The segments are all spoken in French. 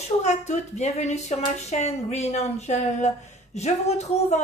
Bonjour à toutes, bienvenue sur ma chaîne Green Angel. Je vous retrouve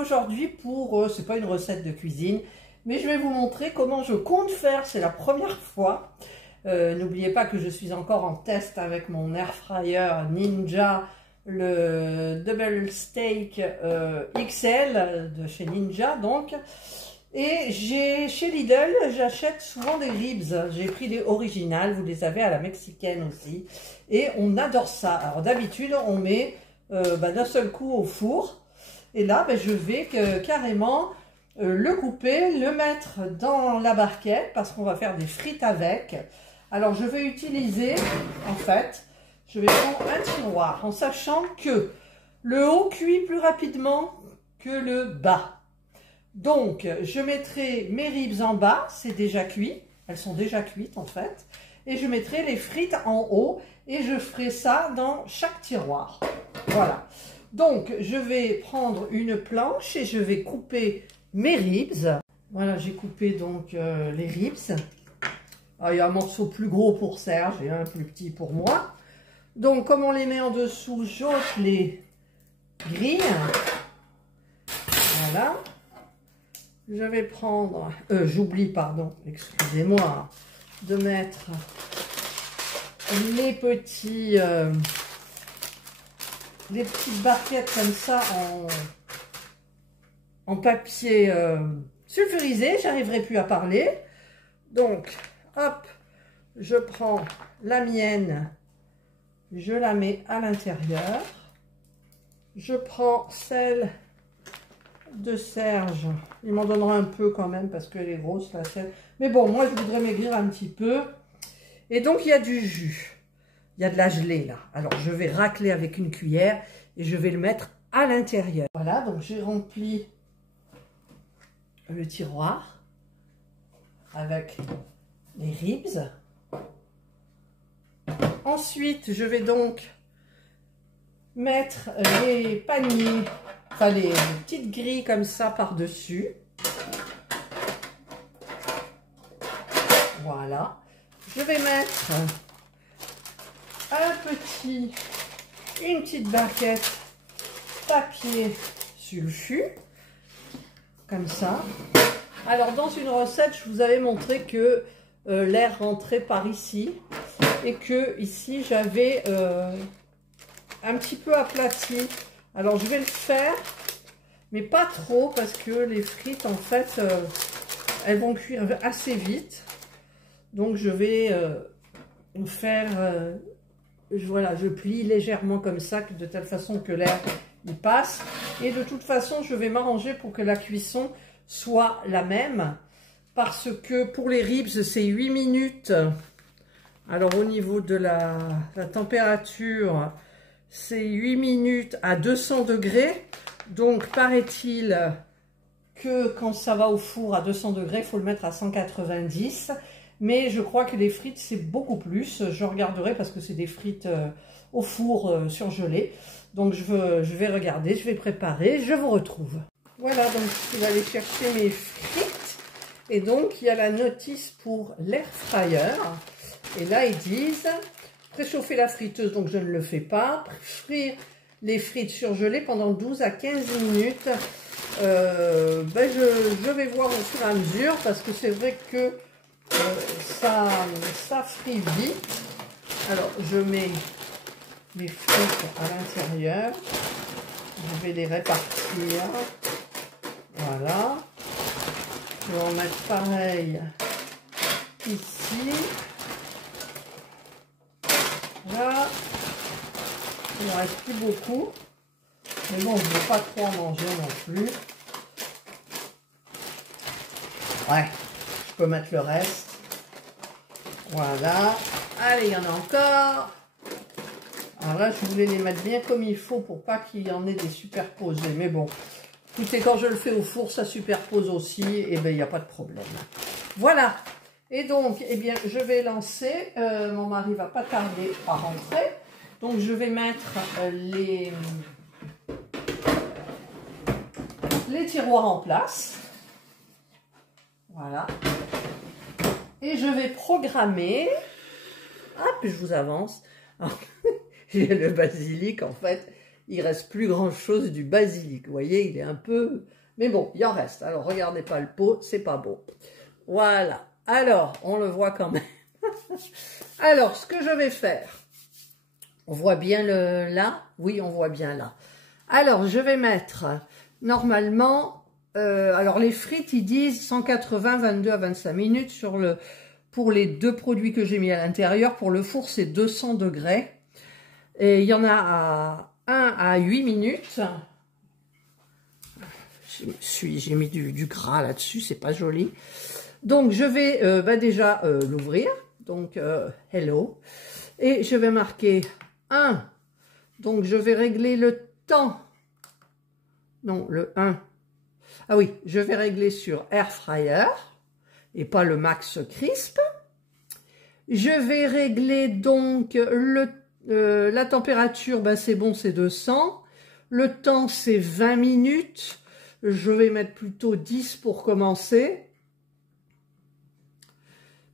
aujourd'hui pour, c'est pas une recette de cuisine, mais je vais vous montrer comment je compte faire, c'est la première fois. N'oubliez pas que je suis encore en test avec mon air fryer Ninja, le Double Steak XL de chez Ninja donc. Et chez Lidl, j'achète souvent des ribs. J'ai pris des originales, vous les avez à la mexicaine aussi. Et on adore ça. Alors d'habitude, on met d'un seul coup au four. Et là, je vais carrément le couper, le mettre dans la barquette parce qu'on va faire des frites avec. Alors je vais utiliser, en fait, je vais prendre un tiroir en sachant que le haut cuit plus rapidement que le bas. Donc, je mettrai mes ribs en bas, c'est déjà cuit, elles sont déjà cuites en fait, et je mettrai les frites en haut, et je ferai ça dans chaque tiroir. Voilà. Donc, je vais prendre une planche et je vais couper mes ribs. Voilà, j'ai coupé donc les ribs. Alors, il y a un morceau plus gros pour Serge et un plus petit pour moi. Donc, comme on les met en dessous, j'ôte les grilles. Voilà. Je vais prendre, j'oublie, pardon, excusez-moi, de mettre les petites barquettes comme ça en papier sulfurisé, j'arriverai plus à parler. Donc, hop, je prends la mienne, je la mets à l'intérieur. Je prends celle de Serge, il m'en donnera un peu quand même parce qu'elle est grosse la selle, mais bon, moi je voudrais maigrir un petit peu. Et donc il y a du jus, il y a de la gelée là, alors je vais racler avec une cuillère et je vais le mettre à l'intérieur. Voilà, donc j'ai rempli le tiroir avec les ribs. Ensuite je vais donc mettre les paniers, enfin les petites grilles comme ça par-dessus. Voilà. Je vais mettre une petite barquette papier sulfu, comme ça. Alors dans une recette, je vous avais montré que l'air rentrait par ici et que ici j'avais un petit peu aplati. Alors je vais le faire, mais pas trop parce que les frites en fait elles vont cuire assez vite. Donc je vais faire, voilà, je plie légèrement comme ça, de telle façon que l'air y passe. Et de toute façon je vais m'arranger pour que la cuisson soit la même. Parce que pour les ribs c'est 8 minutes. Alors au niveau de la température, c'est 8 minutes à 200 degrés. Donc, paraît-il que quand ça va au four à 200 degrés, il faut le mettre à 190. Mais je crois que les frites, c'est beaucoup plus. Je regarderai parce que c'est des frites au four surgelées. Donc, je vais regarder, je vais préparer, je vous retrouve. Voilà, donc je vais aller chercher mes frites. Et donc, il y a la notice pour l'air fryer. Et là, ils disent... préchauffer la friteuse, donc je ne le fais pas. Frire les frites surgelées pendant 12 à 15 minutes. Je vais voir au fur et à mesure parce que c'est vrai que ça frit vite. Alors, je mets les frites à l'intérieur. Je vais les répartir. Voilà. Je vais en mettre pareil ici. Là, il ne reste plus beaucoup. Mais bon, je ne veux pas trop en manger non plus. Ouais, je peux mettre le reste. Voilà. Allez, il y en a encore. Alors là, je voulais les mettre bien comme il faut pour pas qu'il y en ait des superposés. Mais bon, écoutez, quand je le fais au four, ça superpose aussi. Et bien, il n'y a pas de problème. Voilà. Et donc, eh bien, je vais lancer, mon mari va pas tarder à rentrer, donc je vais mettre les tiroirs en place, voilà, et je vais programmer, hop, je vous avance, alors, le basilic, en fait, il reste plus grand chose du basilic. Vous voyez, il est un peu... Mais bon, il en reste. Alors, regardez pas le pot, c'est pas beau. Voilà. Alors, on le voit quand même. Alors, ce que je vais faire, on voit bien là? Oui, on voit bien là. Alors, je vais mettre, normalement, alors les frites, ils disent 180, 22 à 25 minutes pour les deux produits que j'ai mis à l'intérieur. Pour le four, c'est 200 degrés. Et il y en a à 8 minutes. J'ai mis du gras là-dessus, c'est pas joli. Donc, je vais déjà l'ouvrir. Donc, hello. Et je vais marquer 1. Donc, je vais régler le temps. Non, le 1. Ah oui, je vais régler sur Air Fryer et pas le Max Crisp. Je vais régler donc la température, ben c'est bon, c'est 200. Le temps, c'est 20 minutes. Je vais mettre plutôt 10 pour commencer.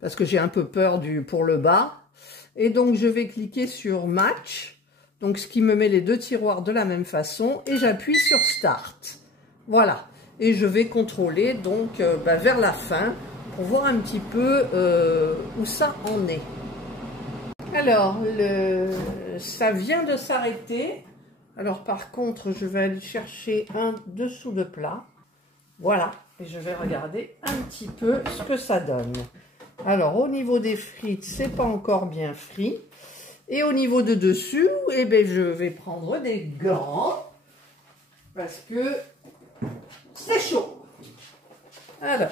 Parce que j'ai un peu peur pour le bas. Et donc, je vais cliquer sur Match. Donc, ce qui me met les deux tiroirs de la même façon. Et j'appuie sur Start. Voilà. Et je vais contrôler donc vers la fin pour voir un petit peu où ça en est. Alors, ça vient de s'arrêter. Alors, par contre, je vais aller chercher un dessous de plat. Voilà. Et je vais regarder un petit peu ce que ça donne. Alors, au niveau des frites, c'est pas encore bien frit. Et au niveau de dessus, eh ben, je vais prendre des gants. Parce que c'est chaud. Alors,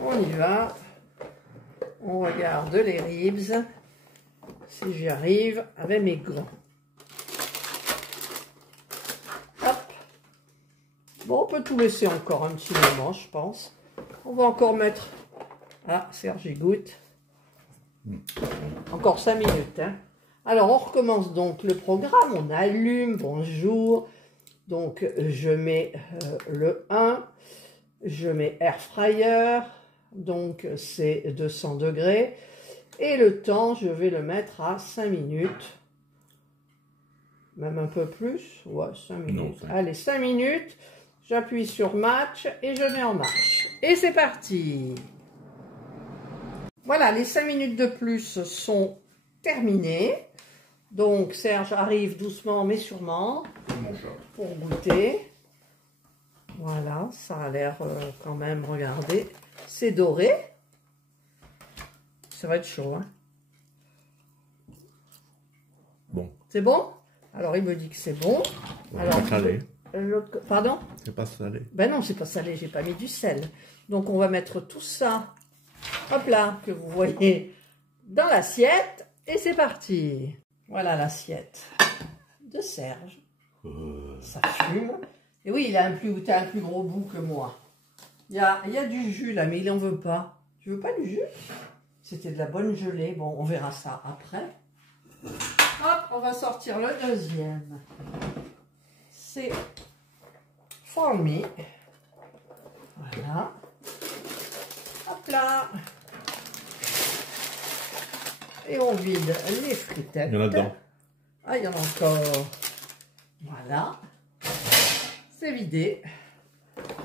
on y va. On regarde les ribs. Si j'y arrive avec mes gants. Hop. Bon, on peut tout laisser encore un petit moment, je pense. On va encore mettre... Ah, Serge, il goûte. Encore 5 minutes. Hein. Alors, on recommence donc le programme. On allume. Bonjour. Donc, je mets le 1. Je mets Air Fryer. Donc, c'est 200 degrés. Et le temps, je vais le mettre à 5 minutes. Même un peu plus. Ouais, 5 minutes. Non, allez, 5 minutes. J'appuie sur Match et je mets en marche. Et c'est parti. Voilà, les 5 minutes de plus sont terminées. Donc, Serge arrive doucement mais sûrement pour goûter. Voilà, ça a l'air quand même, regardez, c'est doré. Ça va être chaud, hein. Bon. C'est bon? Alors, il me dit que c'est bon. Ouais, alors, pas salé. Pardon? C'est pas salé. Ben non, c'est pas salé, j'ai pas mis du sel. Donc, on va mettre tout ça, hop là, que vous voyez dans l'assiette. Et c'est parti. Voilà l'assiette de Serge. Ça fume. Et oui, il a un plus gros bout que moi. Il y a du jus là, mais il n'en veut pas. Tu veux pas du jus? C'était de la bonne gelée. Bon, on verra ça après. Hop, on va sortir le deuxième. C'est For Me. Voilà. Hop là. Et on vide les fritettes. Il y en a dedans. Ah, il y en a encore. Voilà. C'est vidé.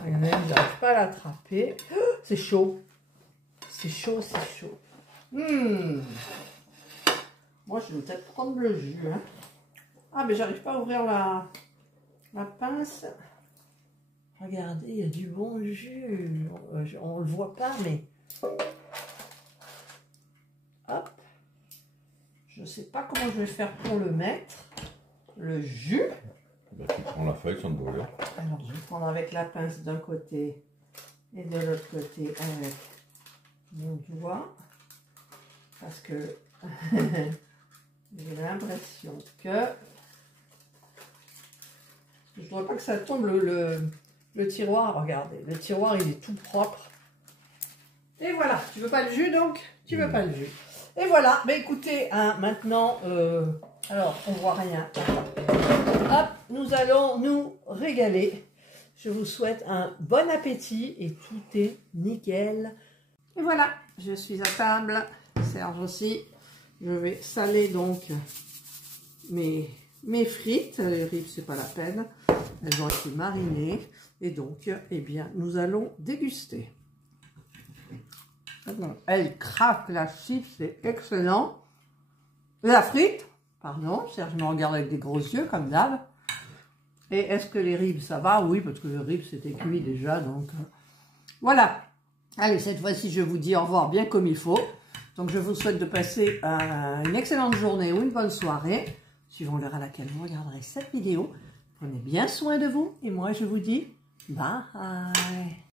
Regardez, je n'arrive pas à l'attraper. Oh, c'est chaud. C'est chaud, c'est chaud. Moi, je vais peut-être prendre le jus. Hein. Ah, mais j'arrive pas à ouvrir la pince. Regardez, il y a du bon jus. On le voit pas, mais... Hop. Je sais pas comment je vais faire pour le mettre. Le jus. Ben, tu prends la feuille sans brûler. Alors, je vais prendre avec la pince d'un côté et de l'autre côté avec mon doigt. Parce que j'ai l'impression que... Je ne voudrais pas que ça tombe le tiroir. Regardez, le tiroir, il est tout propre. Et voilà, tu veux pas le jus donc? Tu veux pas le jus. Et voilà, mais écoutez, hein, maintenant, alors, on voit rien. Hop, nous allons nous régaler. Je vous souhaite un bon appétit et tout est nickel. Et voilà, je suis à table. Serge aussi. Je vais saler donc mes frites. Les ribs, c'est pas la peine. Elles ont été marinées. Et donc, eh bien, nous allons déguster. Elle craque, la chips, c'est excellent. La frite, pardon, Serge me regarde avec des gros yeux, comme d'hab. Et est-ce que les ribs, ça va? Oui, parce que les ribs, c'était cuit déjà, donc... voilà. Allez, cette fois-ci, je vous dis au revoir bien comme il faut. Donc, je vous souhaite de passer une excellente journée ou une bonne soirée, suivant l'heure à laquelle vous regarderez cette vidéo. Prenez bien soin de vous, et moi, je vous dis bye.